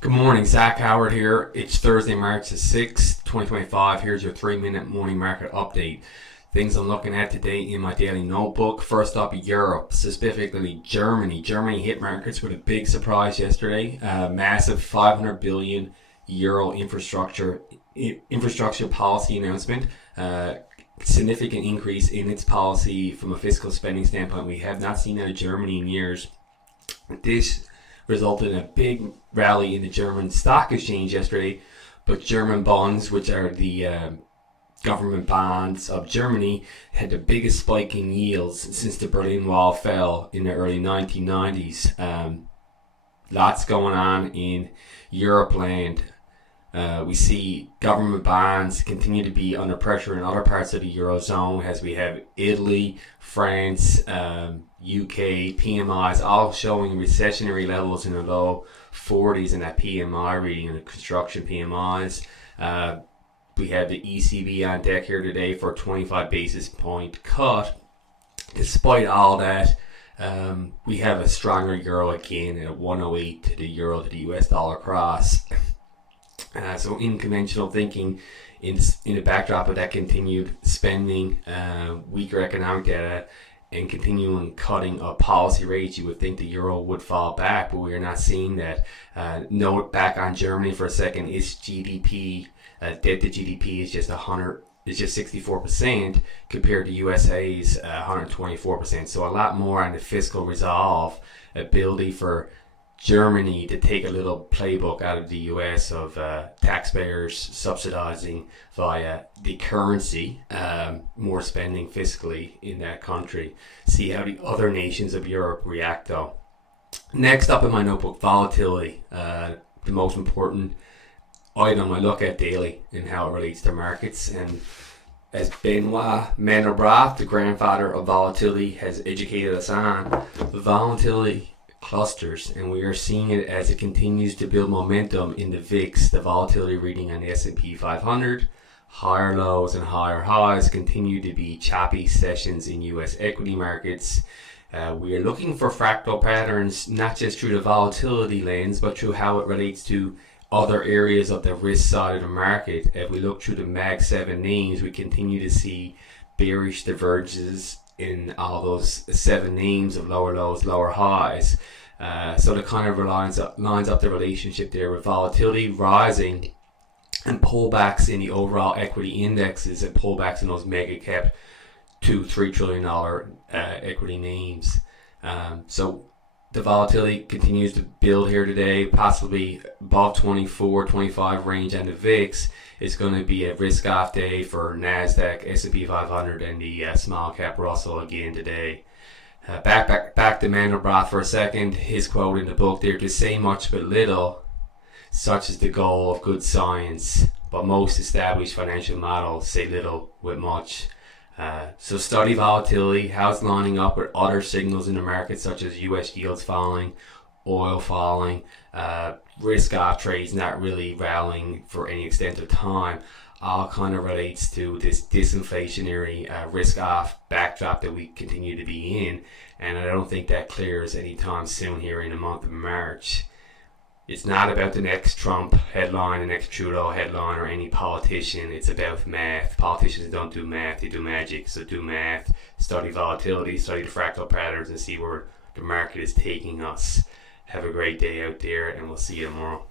Good morning, Zach Howard here. It's Thursday, March the 6th, 2025. Here's your 3-minute morning market update. Things I'm looking at today in my daily notebook. First up, Europe, specifically Germany. Germany hit markets with a big surprise yesterday. Massive 500 billion euro infrastructure policy announcement. Significant increase in its policy from a fiscal spending standpoint. We have not seen that in Germany in years. This resulted in a big rally in the German stock exchange yesterday, but German bonds, which are the government bonds of Germany, had the biggest spike in yields since the Berlin Wall fell in the early 1990s. Lots going on in Europe land. We see government bonds continue to be under pressure in other parts of the Eurozone as we have Italy, France, UK, PMIs all showing recessionary levels in the low 40s in that PMI reading in the construction PMIs. We have the ECB on deck here today for a 25 basis point cut. Despite all that, we have a stronger euro again at 108 to the euro to the US dollar cross. So in conventional thinking, in the backdrop of that continued spending, weaker economic data, and continuing cutting of policy rates, you would think the euro would fall back, but we are not seeing that. Note back on Germany for a second, its GDP, debt to GDP is just 64% compared to USA's 124%. So a lot more on the fiscal resolve, ability for Germany to take a little playbook out of the US of taxpayers subsidizing via the currency, more spending fiscally in that country. See how the other nations of Europe react though. Next up in my notebook, volatility, the most important item I look at daily and how it relates to markets. And as Benoit Mandelbrot, the grandfather of volatility, has educated us on, volatility clusters, and we are seeing it as it continues to build momentum in the VIX. The volatility reading on the S&P 500, higher lows and higher highs continue to be choppy sessions in US equity markets. We are looking for fractal patterns, not just through the volatility lens, but through how it relates to other areas of the risk side of the market. If we look through the Mag 7 names, we continue to see bearish divergences in all those 7 names of lower lows, lower highs. So that kind of lines up the relationship there with volatility rising and pullbacks in the overall equity indexes and pullbacks in those mega cap $2-3 trillion equity names. So the volatility continues to build here today, possibly above 24-25 range on the VIX. It's going to be a risk-off day for NASDAQ, S&P 500, and the small cap Russell again today. Back to Mandelbrot for a second. His quote in the book there: "To say much but little, such is the goal of good science, but most established financial models say little with much." So study volatility, how it's lining up with other signals in the market, such as US yields falling, oil falling, risk-off trades not really rallying for any extent of time. All kind of relates to this disinflationary risk-off backdrop that we continue to be in, and I don't think that clears anytime soon here in the month of March. It's not about the next Trump headline, the next Trudeau headline, or any politician. It's about math. Politicians don't do math, they do magic. So do math, study volatility, study the fractal patterns, and see where the market is taking us. Have a great day out there, and we'll see you tomorrow.